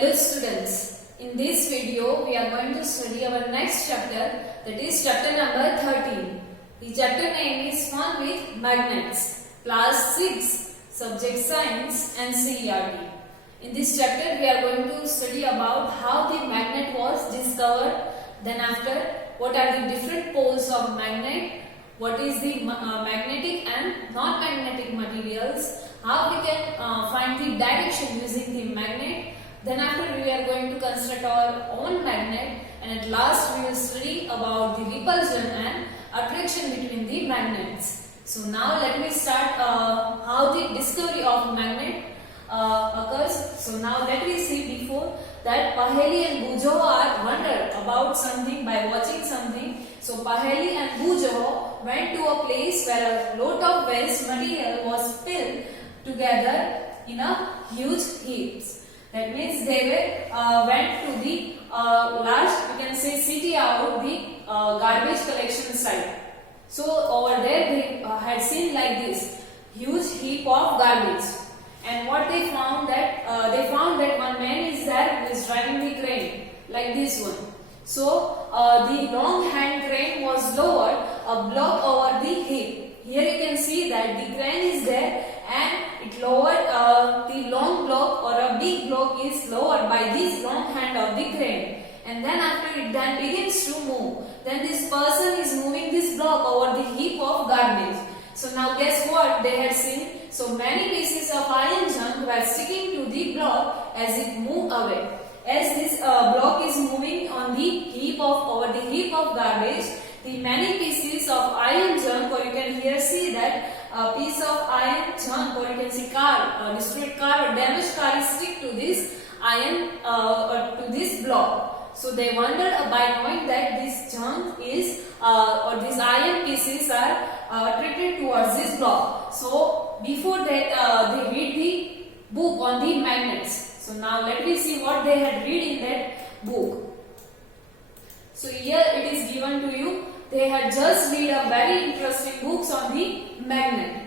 Hello students, in this video we are going to study our next chapter, that is chapter number 13. The chapter name is Fun with Magnets, class 6, subject science and CERT. In this chapter we are going to study about how the magnet was discovered, then after what are the different poles of magnet, what is the magnetic and non-magnetic materials, how we can find the direction using the magnet. Then after we are going to construct our own magnet, and at last we will study about the repulsion and attraction between the magnets. So now let me start how the discovery of magnet occurs. So now let me see before that Pahelli and Bujoa wondered about something by watching something. So Pahelli and Bujoa went to a place where a lot of waste material was filled together in a huge heaps. That means they went to the large, we can say, city out the garbage collection site. So over there they had seen like this huge heap of garbage, and what they found that one man is there who is driving the crane like this one. So the long hand crane was lowered a block over the heap. Here you can see that the crane is there and it lowered the long block or a big block is lowered by this long hand of the crane, and then after it then begins to move, then this person is moving this block over the heap of garbage. So now guess what they had seen? So many pieces of iron junk were sticking to the block as it moved away. As this block is moving on the heap of over the heap of garbage, the many pieces of iron junk, or you can here see that piece of iron junk, or you can see car, destroyed car or damaged car is stick to this iron or to this block. So they wondered by knowing that this junk is or these iron pieces are attracted towards this block. So before that they read the book on the magnets. So now let me see what they had read in that book. So here it is given to you. They had just read a very interesting books on the magnet.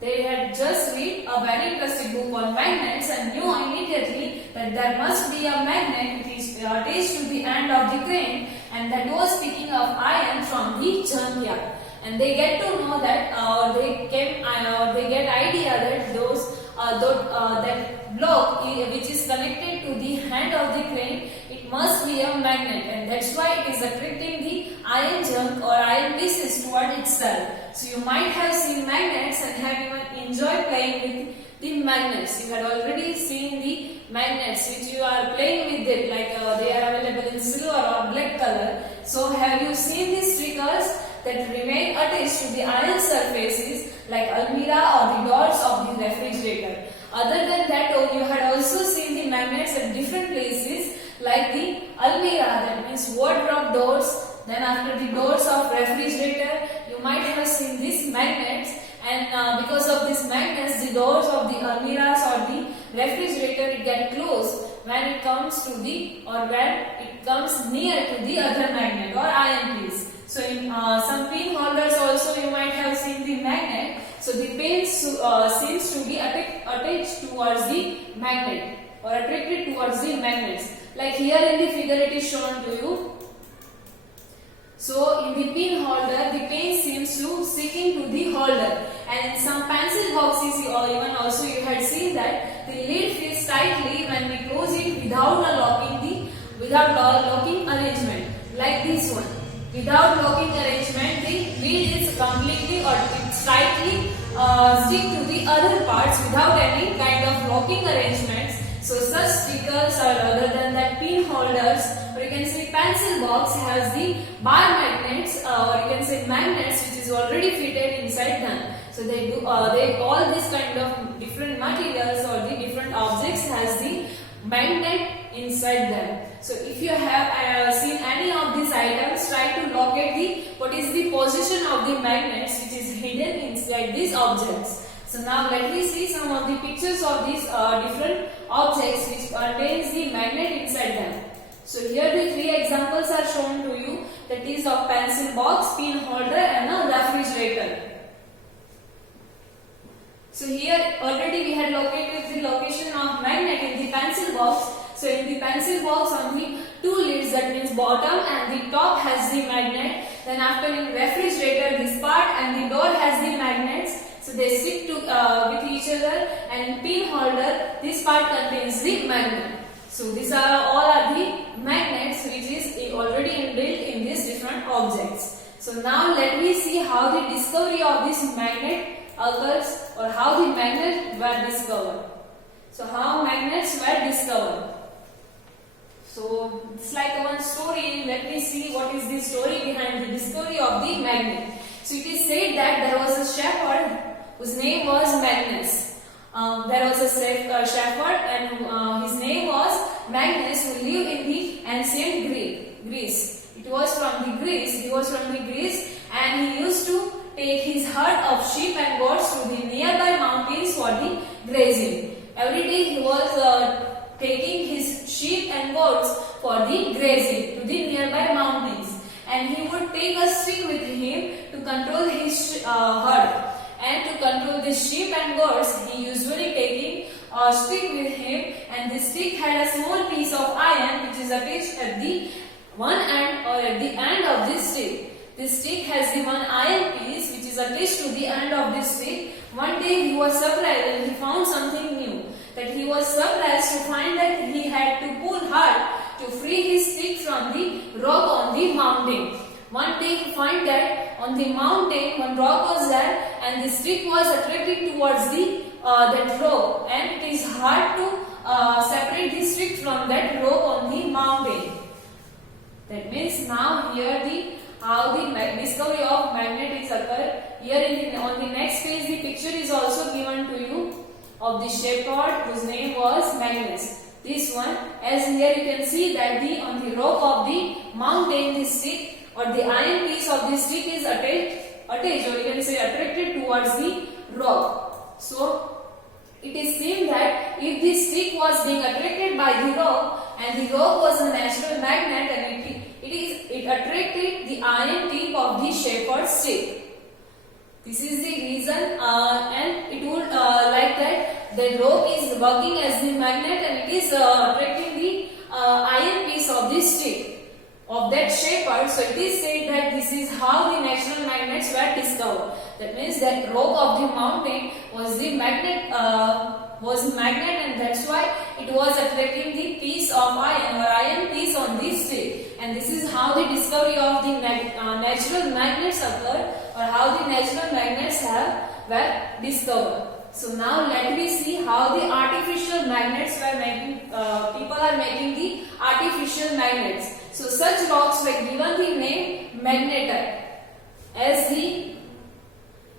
They had just read a very interesting book on magnets and knew immediately that there must be a magnet which is attached to the end of the crane, and that was picking up iron from the junkyard. And they get to know that they get idea that that block which is connected to the hand of the crane, it must be a magnet, and that's why it is attracting the iron junk or iron pieces toward itself. So you might have seen magnets and have even enjoyed playing with the magnets. You had already seen the magnets which you are playing with it, like they are available in silver or black color. So have you seen these stickers that remain attached to the iron surfaces like almirah or the doors of the refrigerator? Other than that, you had also seen the magnets at different places like the almirah, that means wardrobe doors. Then after the doors of refrigerator, you might have seen these magnets, and because of these magnets, the doors of the almirahs or the refrigerator it get closed when it comes to the or when it comes near to the other magnet or iron piece. So in some pin holders also you might have seen the magnet. So the pin seems to be attached towards the magnet or attracted towards the magnets. Like here in the figure it is shown to you. So in the pin holder, the pin seems to sticking to the holder, and in some pencil boxes or even also you had seen that the lid fits tightly when we close it without locking arrangement, like this one. Without locking arrangement, the lid is completely or tightly stick to the other parts without any kind of locking arrangements. So such stickers or other than that pin holders, or you can say pencil box, has the bar magnets or you can say magnets which is already fitted inside them. So they all this kind of different materials or the different objects has the magnet inside them. So if you have seen any of these items, try to locate what is the position of the magnets which is hidden inside these objects. So now let me see some of the pictures of these different objects which contains the magnet inside them. So here the three examples are shown to you, that is of pencil box, pin holder and a refrigerator. So here already we had located the location of magnet in the pencil box. So in the pencil box on the two lids, that means bottom and the top has the magnet. Then after in refrigerator, this part and the door has the magnets. So they stick to with each other, and in pin holder this part contains the magnet. So these are all are the magnets which is already inbuilt in these different objects. So now let me see how the discovery of this magnet occurs, or how the magnets were discovered. So how magnets were discovered. So it's like one story. Let me see what is the story behind the discovery of the magnet. So it is said that there was a shepherd whose name was Magnus. There was a shepherd and his name was Magnus, who lived in the ancient Greece. It was from the Greece. He was from the Greece, and he used to take his herd of sheep and goats to the nearby mountains for the grazing. Every day he was taking his sheep and goats for the grazing to the nearby mountains, and he would take a stick with him to control his herd. And to control the sheep and goats, he usually taking a stick with him, and the stick had a small piece of iron which is attached at the one end or at the end of this stick. This stick has the one iron piece which is attached to the end of this stick. One day he was surprised and he found something new. That he was surprised to find that he had to pull hard to free his stick from the rock on the mountain. One day he found that on the mountain one rock was there, and the stick was attracted towards the that rock, and it is hard to separate the stick from that rock on the mountain. That means now here the how the discovery of magnet is occurred. Here on the next page the picture is also given to you of the shepherd whose name was Magnus. This one, as here you can see that on the rock of the mountain, the stick or the iron piece of the stick is attached, or you can say attracted towards the rock. So it is seen that if the stick was being attracted by the rock, and the rock was a natural magnet, and it attracted the iron tip of the shepherd's stick. This is the reason, and it would like that the rock is working as the magnet, and it is attracting the iron piece of the stick of that shepherd. So it is said that this is how the natural magnets were discovered. That means that rock of the mountain was the magnet, and that's why it was attracting the piece of iron or iron piece on this stick. And this is how the discovery of the natural magnets occurred, or how the natural magnets were discovered. So now let me see how the artificial magnets were making. People are making the artificial magnets. So such rocks were given the name magnetite, as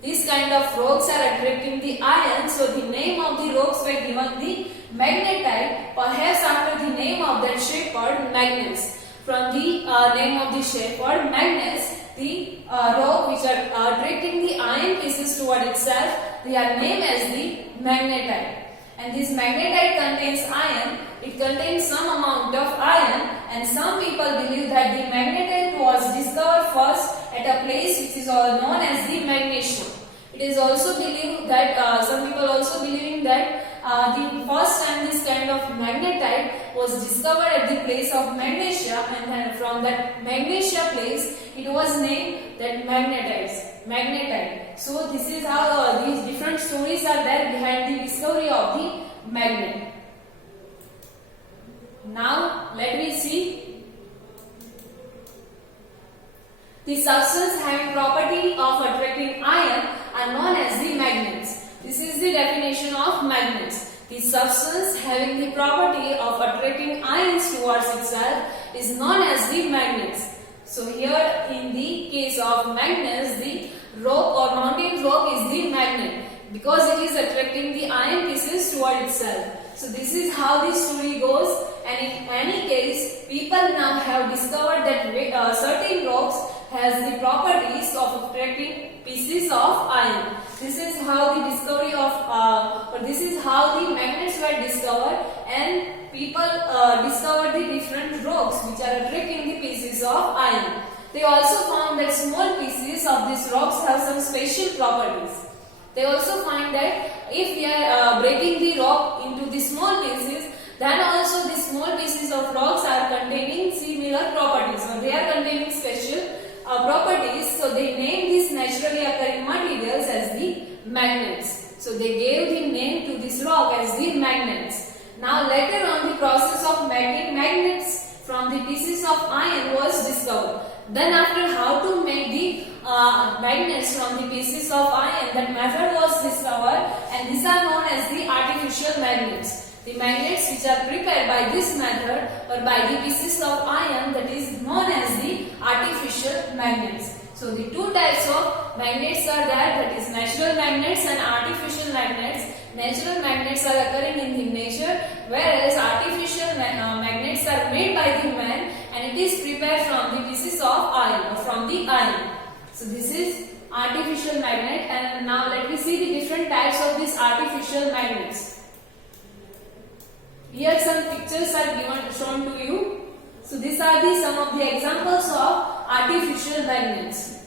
these kind of rocks are attracting the iron. So the name of the rocks were given the magnetite, perhaps after the name of that shepherd Magnus. From the name of the shepherd Magnus, the rock which are attracting the iron pieces toward itself, they are named as the magnetite. And this magnetite contains iron. It contains some amount of iron, and some people believe that the magnetite was discovered first at a place which is all known as the magnesium. It is also believed that some people also believing that the first time this kind of magnetite was discovered at the place of magnesia, and then from that magnesia place it was named that magnetite. So this is how these different stories are there behind the discovery of the magnet. Now let me see the substance having property of attracting iron are known as the magnets. This is the definition of magnets. The substance having the property of attracting ions towards itself is known as the magnets. So here in the case of magnets, the rock or mountain rock is the magnet because it is attracting the iron pieces toward itself. So this is how the story goes, and in any case people now have discovered that certain rocks has the properties of attracting pieces of iron. This is how the discovery of this is how the magnets were discovered, and people discovered the different rocks which are attracting the pieces of iron. They also found that small pieces of these rocks have some special properties. They also find that if we are breaking the rock into the small pieces, then also the small pieces of rocks are containing similar properties, or they are containing special properties. So they named these naturally occurring materials as the magnets. So they gave the name to this rock as the magnets. Now later on, the process of making magnets from the pieces of iron was discovered. Then after how to make the magnets from the pieces of iron, that method was discovered, and these are known as the artificial magnets. The magnets which are prepared by this method or by the pieces of iron, that is known as the artificial magnets. So the two types of magnets are there, that is natural magnets and artificial magnets. Natural magnets are occurring in the nature, whereas artificial magnets are made by the man, and it is prepared from the pieces of iron or from the iron. So this is artificial magnet, and now let me see the different types of these artificial magnets. Here some pictures are shown to you. So these are some of the examples of artificial magnets.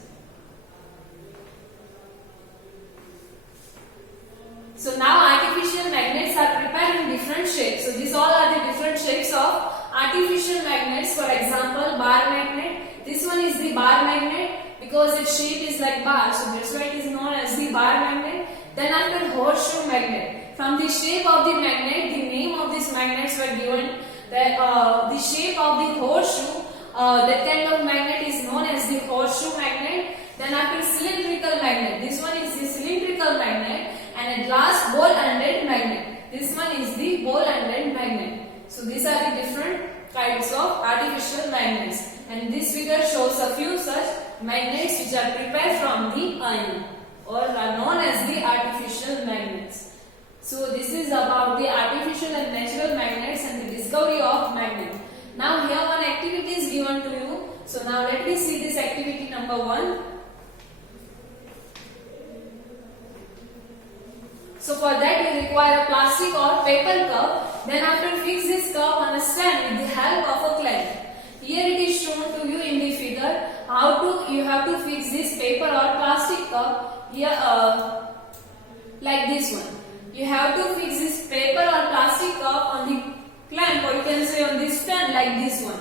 So now artificial magnets are prepared in different shapes. So these all are the different shapes of artificial magnets. For example, bar magnet. This one is the bar magnet because its shape is like bar. So that's why it is known as the bar magnet. Then after horseshoe magnet. From the shape of the magnet, the name of these magnets were given. The shape of the horseshoe, that kind of magnet is known as the horseshoe magnet. Then after cylindrical magnet, this one is the cylindrical magnet, and at last ball-ended magnet. This one is the ball-ended magnet. So these are the different kinds of artificial magnets, and this figure shows a few such magnets which are prepared from the iron or are known as the artificial magnets. So this is about the artificial and natural magnets and the discovery of magnet. Now here one activity is given to you. So now let me see this activity number 1. So for that you require a plastic or paper cup. Then after fix this cup on a stand with the help of a clamp. Here it is shown to you in the figure how you have to fix this paper or plastic cup here like this one. You have to fix this paper or plastic cup on the clamp, or you can say on this stand like this one.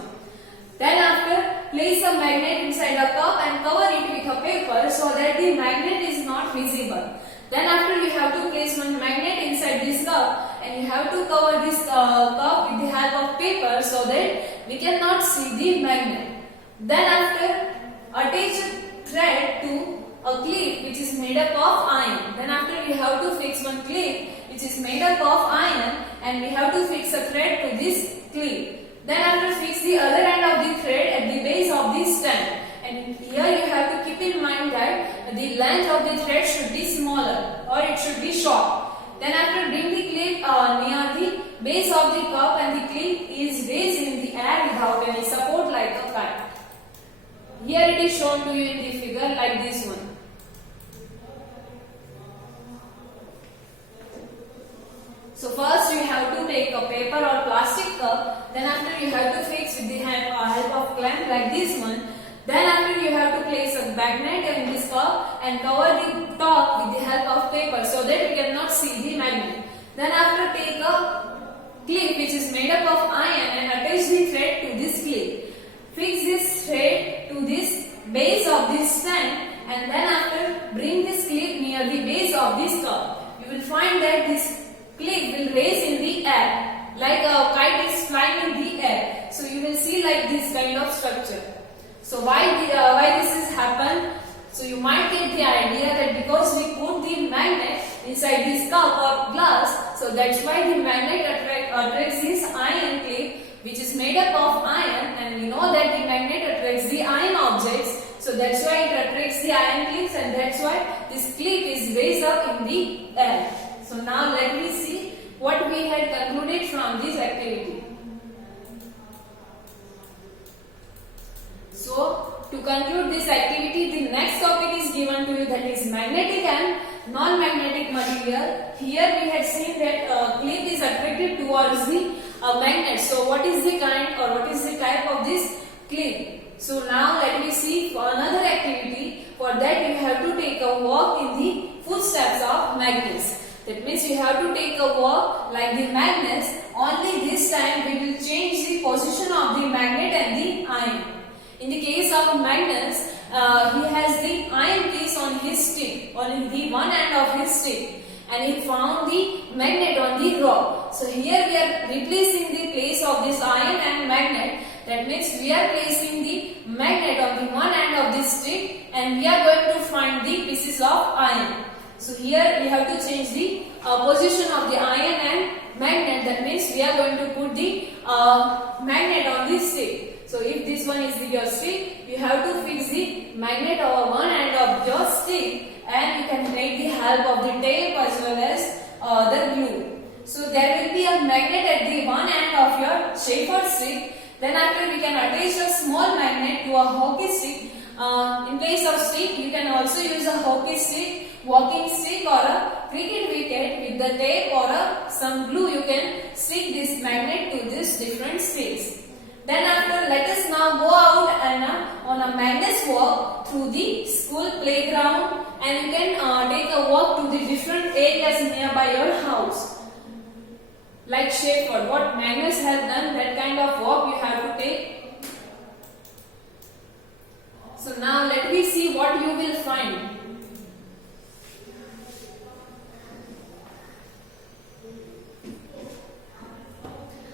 Then after place a magnet inside a cup and cover it with a paper so that the magnet is not visible. Then after you have to place one magnet inside this cup and you have to cover this cup with the help of paper so that we cannot see the magnet. Then after attach a thread to a clip which is made up of iron. Then after we have to fix one clip which is made up of iron, and we have to fix a thread to this clip. Then after fix the other end of the thread at the base of this stand. And here you have to keep in mind that the length of the thread should be smaller or it should be short. Then after bring the clip near the base of the cup, and the clip is raised in the air without any support like a kite. Here it is shown to you in the figure like this one. So first you have to take a paper or plastic cup, then after you have to fix with the help of clamp like this one. Then after you have to place a magnet in this cup and cover the top with the help of paper so that you cannot see the magnet. Then after take a clip which is made up of iron and attach the thread to this clip. Fix this thread to this base of this stand, and then after bring this clip near the base of this cup. You will find that this clip will raise in the air like a kite is flying in the air. So you will see like this kind of structure. So why this has happened? So you might get the idea that because we put the magnet inside this cup or glass, so that's why the magnet attracts this iron clip which is made up of iron, and we know that the magnet attracts the iron objects. So that's why it attracts the iron clips, and that's why this clip is raised up in the air. So now let me see what we had concluded from this activity. So to conclude this activity, the next topic is given to you, that is magnetic and non-magnetic material. Here we had seen that clip is attracted towards the magnet. So what is the kind or what is the type of this clip? So now let me see for another activity. For that you have to take a walk in the footsteps of magnets. That means you have to take a work like the magnets. Only this time we will change the position of the magnet and the iron. In the case of magnets, he has the iron piece on his stick, on the one end of his stick, and he found the magnet on the rock. So here we are replacing the place of this iron and magnet. That means we are placing the magnet on the one end of this stick, and we are going to find the pieces of iron. So here we have to change the position of the iron and magnet. That means we are going to put the magnet on this stick. So if this one is your stick, you have to fix the magnet over one end of your stick, and you can make the help of the tape as well as the glue. So there will be a magnet at the one end of your shapered stick. Then after we can attach a small magnet to a hockey stick. In place of stick, you can also use a hockey stick, walking stick, or a cricket wicket. With the tape or some glue, you can stick this magnet to this different sticks. Then after, let us now go out and on a magnets walk through the school playground, and you can take a walk to the different areas nearby your house. Like Shepherd, what Magnus has done, that kind of walk you have to take. So now let me see what you will find.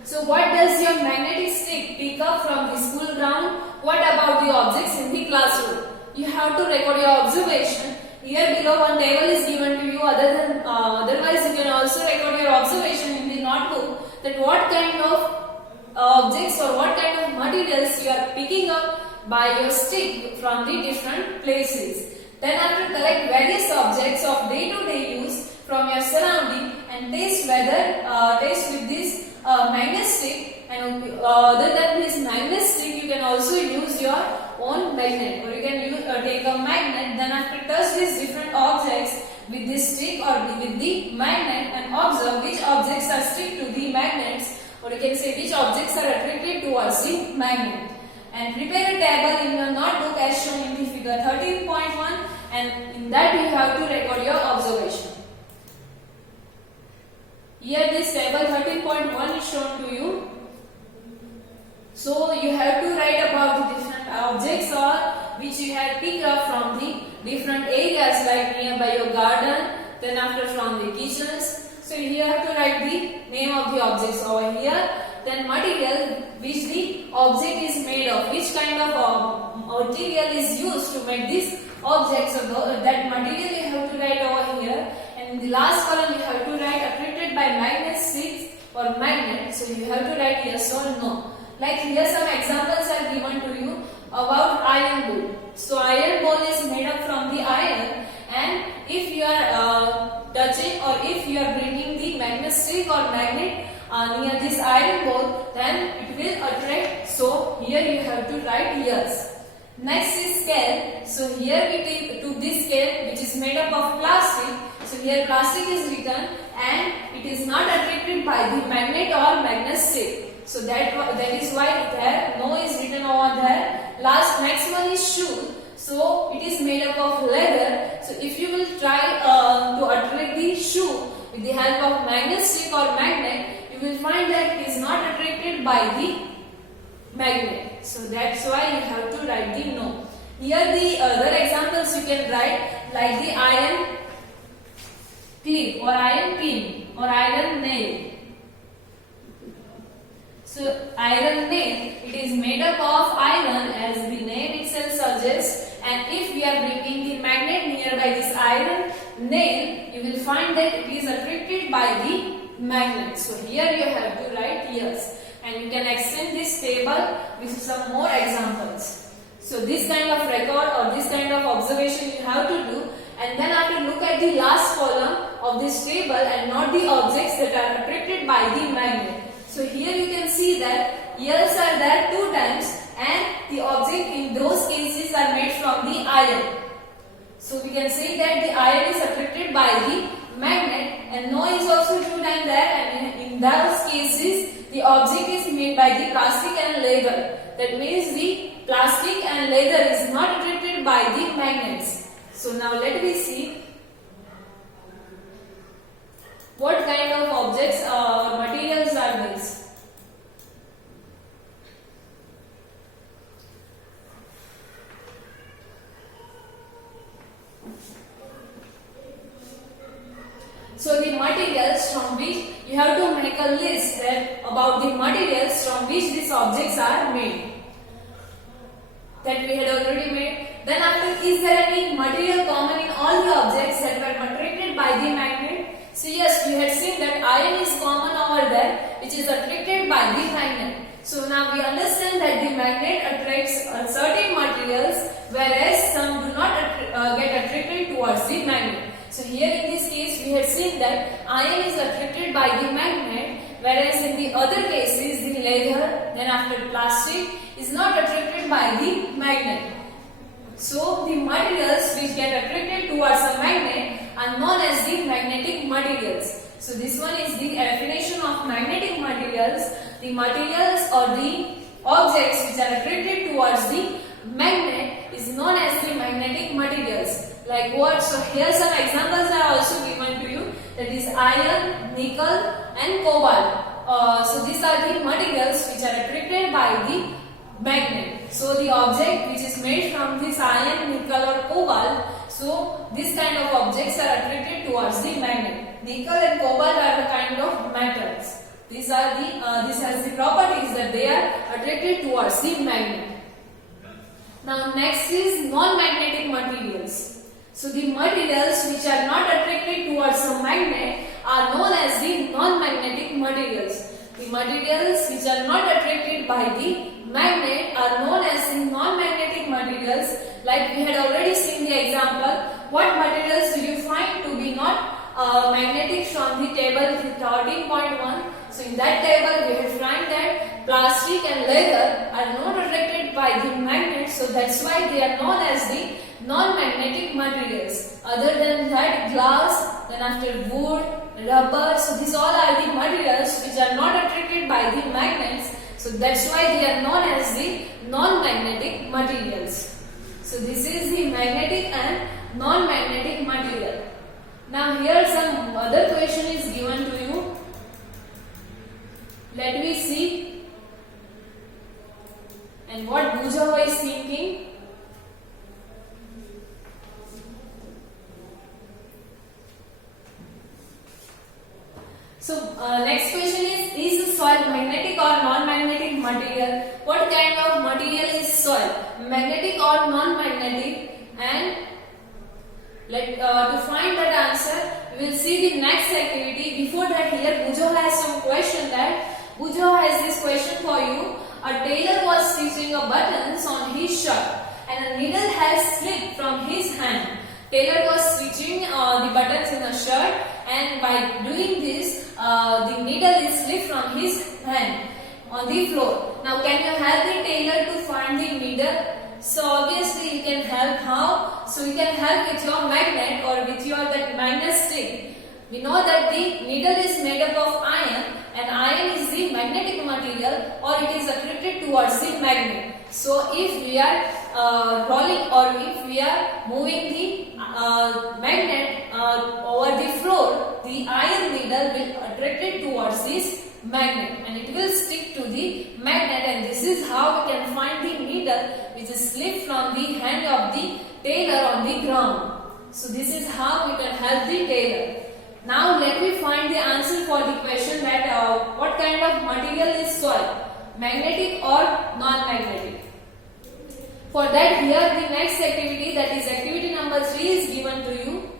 So what does your magnetic stick pick up from the school ground? What about the objects in the classroom? You have to record your observation. Here below one table is given to you. Otherwise you can also record your observation in the notebook, that what kind of objects or what kind of materials you are picking up by your stick from the different places. Then after, collect various objects of day-to-day use from your surrounding and test with this magnet stick, and other than this magnet stick you can also use your own magnet, or you can take a magnet. Then after, touch these different objects with this stick or with the magnet and observe which objects are stick to the magnets, or you can say which objects are attracted towards the magnet. And prepare a table in your notebook as shown in the figure 13.1, and in that you have to record your observation. Here this table 13.1 is shown to you. So you have to write about the different objects or which you have picked up from the different areas, like nearby your garden, then after from the kitchens. So you have to write the name of the objects over here. Then material which the object is made of, which kind of material is used to make this object. So that material you have to write over here. And in the last column you have to write attracted by magnet sticks or magnet. So you have to write yes or no. Like here some examples are given to you about iron bowl. So iron bowl is made up from the iron, and if you are touching or if you are bringing the magnet stick or magnet near this iron bowl, then it will attract. So here you have to write yes. Next is scale. So here we take to this scale which is made up of plastic. So here plastic is written and it is not attracted by the magnet or magnet stick. So that is why there no is written over there. Next one is shoe. So it is made up of leather. So if you will try to attract the shoe with the help of magnet stick or magnet, you will find that it is not attracted by the magnet. So that's why you have to write the no. Here the other examples you can write, like the iron clip or iron pin or iron nail. So iron nail, it is made up of iron as the name itself suggests, and if we are bringing the magnet nearby this iron nail, you will find that it is attracted by the magnet. So here you have to write yes, and you can extend this table with some more examples. So this kind of record or this kind of observation you have to do, and then have to look at the last column of this table and not the objects that are attracted by the magnet. So here you can see that ears are there 2 times, and the object in those cases are made from the iron. So we can say that the iron is attracted by the magnet, and no is also 2 times there, and in those cases the object is made by the plastic and leather. That means the plastic and leather is not attracted by the magnets. So now let me see. What kind of objects or materials are these? So the materials from which you have to make a list that about the materials from which these objects are made. That we had already made. Then after, is there any material common in all the objects that were attracted by the magnet? So yes, we had seen that iron is common over there, which is attracted by the magnet. So now we understand that the magnet attracts certain materials, whereas some do not get attracted towards the magnet. So here in this case, we have seen that iron is attracted by the magnet, whereas in the other cases, the leather, then after plastic, is not attracted by the magnet. So the materials which get attracted towards a magnet are known as the magnetic materials. So this one is the definition of magnetic materials. The materials or the objects which are attracted towards the magnet is known as the magnetic materials. Like what? So here some examples are also given to you. That is iron, nickel and cobalt. So these are the materials which are attracted by the magnet. So the object which is made from this iron, nickel or cobalt, so this kind of objects are attracted towards the magnet. Nickel and cobalt are the kind of metals. These are the this has the properties that they are attracted towards the magnet. Now next is non-magnetic materials. So the materials which are not attracted towards a magnet are known as the non-magnetic materials. The materials which are not attracted by the magnet are known as the non-magnetic materials. Like we had already seen the example. What materials do you find to be not magnetic from the table 13.1? So in that table we have found that plastic and leather are not attracted by the magnet. So that's why they are known as the non-magnetic materials. Other than that, glass, then after wood, rubber, so these all are the materials which are not attracted by the magnets. So that's why they are known as the non-magnetic materials. So this is the magnetic and non-magnetic material. Now here some other question is given to you. Let me see. And what Bujava is thinking. So next question is soil magnetic or non-magnetic material? What kind of material is soil? Magnetic or non-magnetic? And to find that answer, we will see the next activity. Before that, here Bujo has some question that Bujo has this question for you. A tailor was stitching a buttons on his shirt and a needle has slipped from his hand. Tailor was stitching the buttons in a shirt, and by doing this, the needle is slipped from his hand on the floor. Now, can you help the tailor to find the needle? So obviously, you can help how? So you can help with your magnet or with your that magnet stick. We know that the needle is made up of iron, and iron is the magnetic material, or it is attracted towards the magnet. So if we are rolling or if we are moving the magnet over the floor, the iron needle will attracted towards this magnet and it will stick to the magnet, and this is how we can find the needle which is slipped from the hand of the tailor on the ground. So this is how we can help the tailor. Now let me find the answer for the question that what kind of material is soil? Magnetic or non-magnetic? For that, here the next activity, that is activity number 3, is given to you.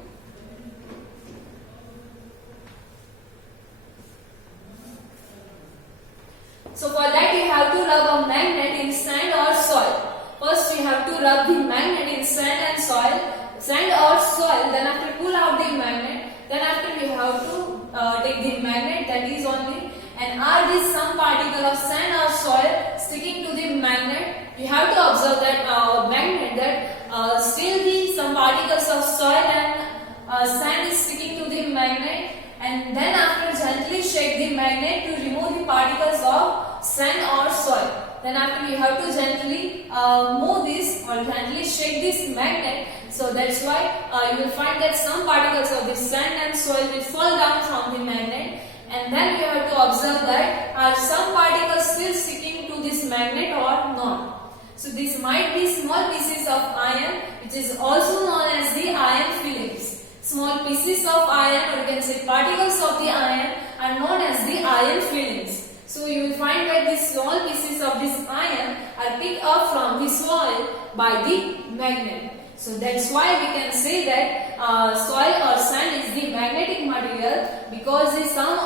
So for that you have to rub a magnet in sand or soil. First you have to rub the magnet in sand or soil, then after pull out the magnet, then after you have to take the magnet that is on the, and are these some particle of sand or soil sticking to the magnet? You have to observe that magnet that still some particles of soil and sand is sticking to the magnet, and then after gently shake the magnet to remove the particles of sand or soil. Then after you have to gently move this or gently shake this magnet So that's why you will find that some particles of the sand and soil will fall down from the magnet, and then you have to observe that are some particles still sticking to this magnet or not. So this might be small pieces of iron, which is also known as the iron fillings. Small pieces of iron, or you can say particles of the iron, are known as the iron fillings. So you will find that these small pieces of this iron are picked up from the soil by the magnet. So that's why we can say that soil or sand is the magnetic material, because the some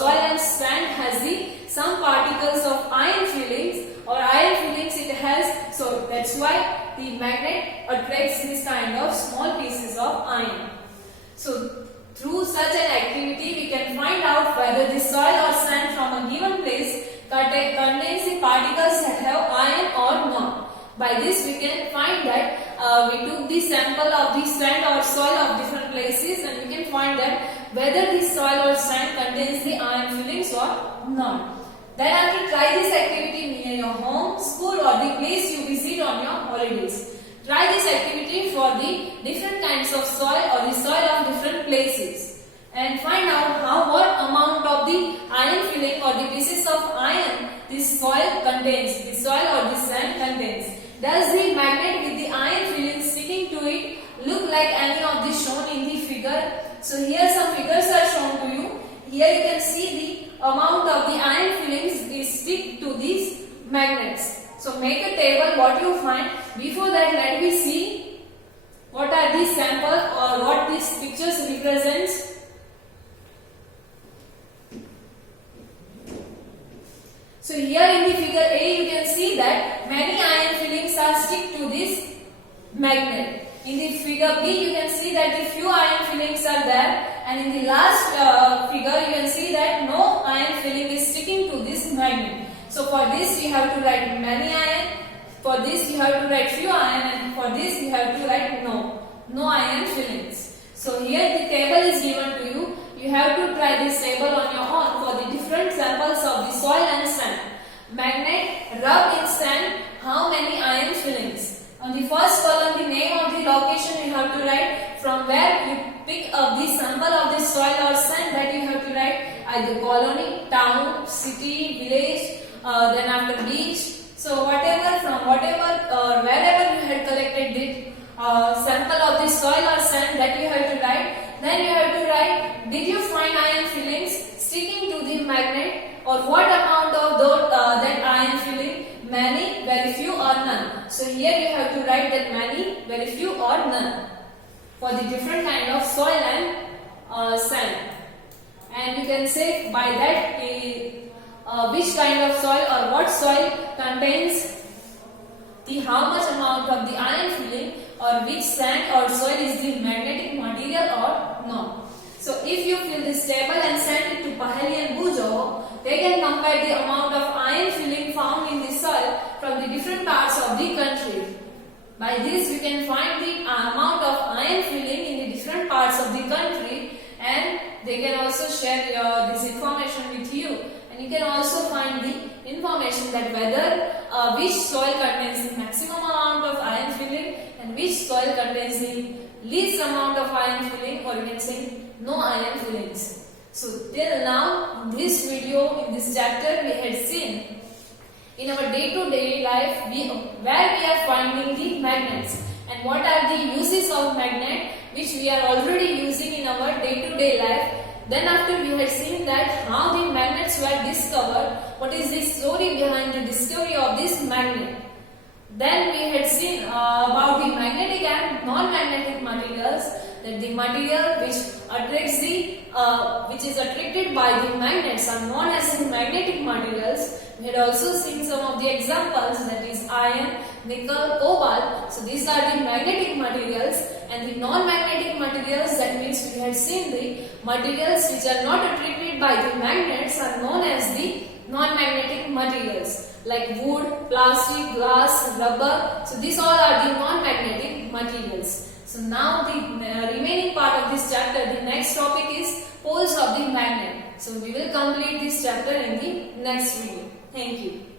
soil and sand has some particles of iron fillings, or iron fillings it has. So that's why the magnet attracts this kind of small pieces of iron. So through such an activity, we can find out whether the soil or sand from a given place contains the particles that have iron or not. By this, we can find that we took the sample of the sand or soil of different places, and we can find that whether the soil or sand contains the iron fillings or not. Then after, try this activity near your home, school, or the place you visit on your holidays. Try this activity for the different kinds of soil or the soil of different places, and find out what amount of the iron filling or the pieces of iron this soil contains, the soil or the sand contains. Does the magnet with the iron filling sticking to it look like any of the shown in the figure? So here some figures are shown to you. Here you can see the amount of the iron fillings is stick to these magnets. So make a table what you find. Before that, let me see what are these samples or what these pictures represents. So here in the figure A, you can see that many iron fillings are stick to this magnet. In the figure B, you can see that the few iron fillings are there, and in the last figure, you can see that no iron filling is sticking to this magnet. So for this, you have to write many iron. For this, you have to write few iron, and for this, you have to write no iron fillings. So here the table is given to you. You have to try this table on your own for the different samples of the soil and sand. Magnet, rub in sand, how many iron fillings? On the first column, the name of the location you have to write, from where you pick up the sample of the soil or sand, that you have to write either colony, town, city, village, then after beach. So wherever you had collected the sample of the soil or sand, that you have to write. Then you have to write, did you find iron fillings sticking to the magnet, or what amount of that iron filling? Many, very few, or none. So here you have to write that many, very few, or none for the different kind of soil and sand. And you can say by that which kind of soil or what soil contains the how much amount of the iron filling, or which sand or soil is the magnetic material or not. So if you fill this table and send it to Paheli and Bujo, they can compare the amount of iron filling found in the soil from the different parts of the country. By this, we can find the amount of iron filling in the different parts of the country, and they can also share this information with you. And you can also find the information that whether which soil contains the maximum amount of iron filling and which soil contains the least amount of iron filling, or you can say no iron fillings. So till now, in this video, in this chapter, we had seen in our day-to-day life where we are finding the magnets and what are the uses of magnet which we are already using in our day-to-day life. Then after we had seen that how the magnets were discovered, what is the story behind the discovery of this magnet. Then we had seen about the magnetic and non-magnetic materials, that the material which is attracted by the magnets are known as the magnetic materials. We had also seen some of the examples, that is iron, nickel, cobalt. So these are the magnetic materials, and the non-magnetic materials, that means we had seen the materials which are not attracted by the magnets are known as the non-magnetic materials, like wood, plastic, glass, rubber. So these all are the non-magnetic materials. So now the remaining part of this chapter, the next topic is poles of the magnet. So we will complete this chapter in the next video. Thank you.